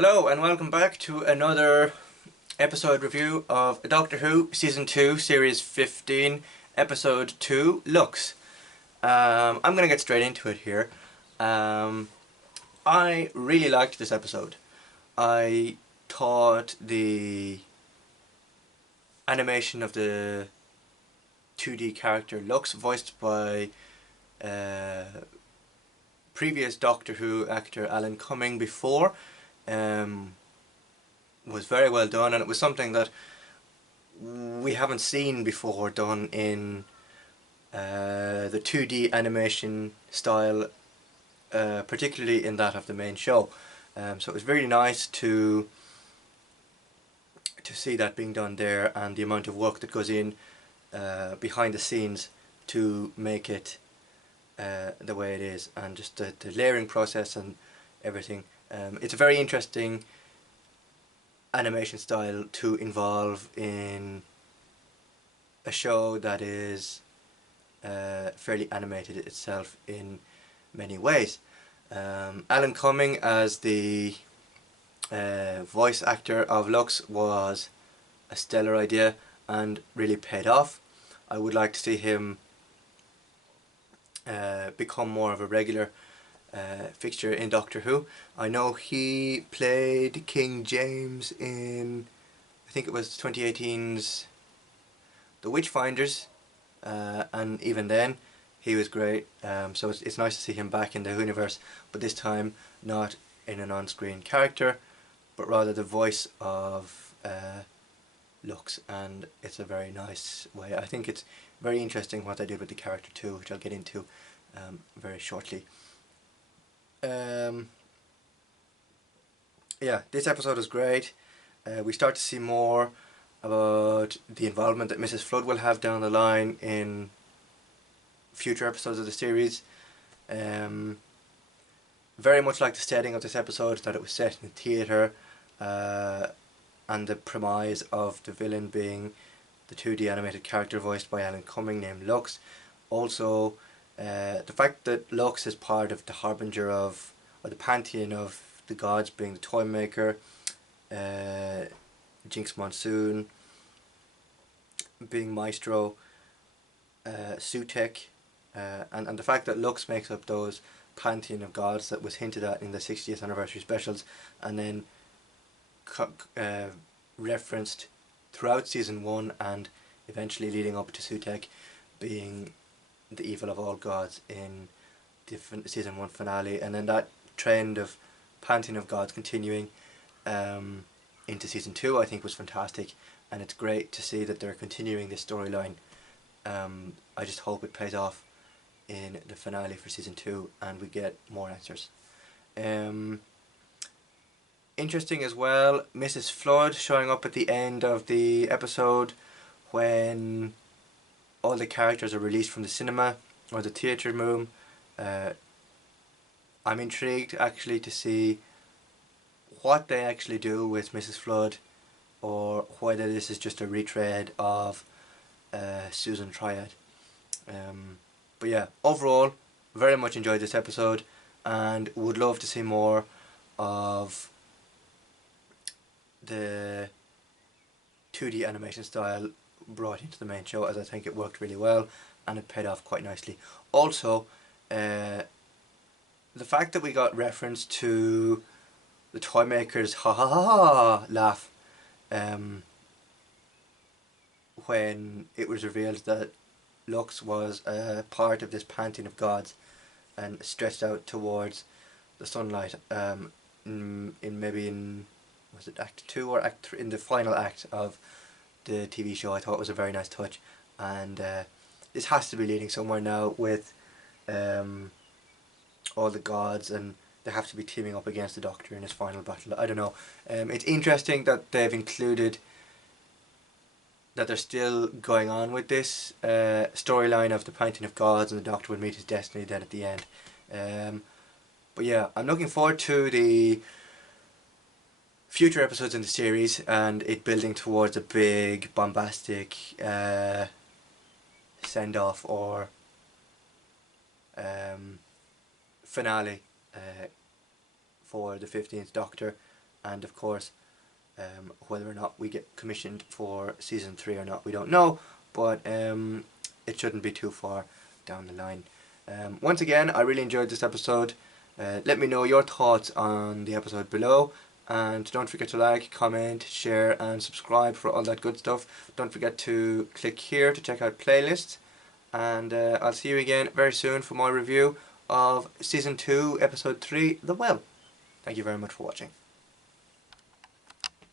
Hello and welcome back to another episode review of Doctor Who Season 2 Series 15 Episode 2 Lux. I'm going to get straight into it here. I really liked this episode. I thought the animation of the 2D character Lux, voiced by previous Doctor Who actor Alan Cumming before, was very well done, and it was something that we haven't seen before done in the 2D animation style, particularly in that of the main show. So it was very nice to see that being done there, and the amount of work that goes in behind the scenes to make it the way it is, and just the layering process and everything. It's a very interesting animation style to involve in a show that is fairly animated itself in many ways. Alan Cumming as the voice actor of Lux was a stellar idea and really paid off. I would like to see him become more of a regular fixture in Doctor Who. I know he played King James in, I think it was 2018's The Witchfinders, and even then he was great. So it's nice to see him back in the universe, but this time not in an on-screen character, but rather the voice of Lux, and it's a very nice way. I think it's very interesting what they did with the character too, which I'll get into very shortly. Yeah, this episode is great. We start to see more about the involvement that Mrs. Flood will have down the line in future episodes of the series. Very much like the setting of this episode, that it was set in the theatre, and the premise of the villain being the 2D animated character voiced by Alan Cumming named Lux. Also, the fact that Lux is part of the harbinger of, or the pantheon of the gods, being the Toy Maker, Jinx Monsoon, being Maestro, Sutek, and the fact that Lux makes up those pantheon of gods that was hinted at in the 60th anniversary specials, and then referenced throughout season 1 and eventually leading up to Sutek being the evil of all gods in the season 1 finale, and then that trend of pantheon of gods continuing into season 2 I think was fantastic, and it's great to see that they're continuing this storyline. I just hope it pays off in the finale for season 2 and we get more answers. Interesting as well, Mrs. Flood showing up at the end of the episode when all the characters are released from the cinema or the theatre room. I'm intrigued actually to see what they actually do with Mrs. Flood, or whether this is just a retread of Susan Triad. But yeah, overall, very much enjoyed this episode and would love to see more of the 2D animation style brought into the main show, as I think it worked really well and it paid off quite nicely. Also, the fact that we got reference to the Toy Maker's ha ha ha ha laugh when it was revealed that Lux was a part of this pantheon of gods and stretched out towards the sunlight, in was it Act 2 or Act 3, in the final act of the TV show. I thought it was a very nice touch, and this has to be leading somewhere now with all the gods, and they have to be teaming up against the Doctor in his final battle. I don't know. It's interesting that they've included that they're still going on with this storyline of the pantheon of gods, and the Doctor would meet his destiny then at the end. But yeah, I'm looking forward to the future episodes in the series and it building towards a big bombastic send-off or finale for the 15th Doctor, and of course whether or not we get commissioned for season 3 or not, we don't know, but it shouldn't be too far down the line. Once again, I really enjoyed this episode. Let me know your thoughts on the episode below, and don't forget to like, comment, share and subscribe for all that good stuff. Don't forget to click here to check out playlists, and I'll see you again very soon for my review of season 2 episode 3, The Well. Thank you very much for watching.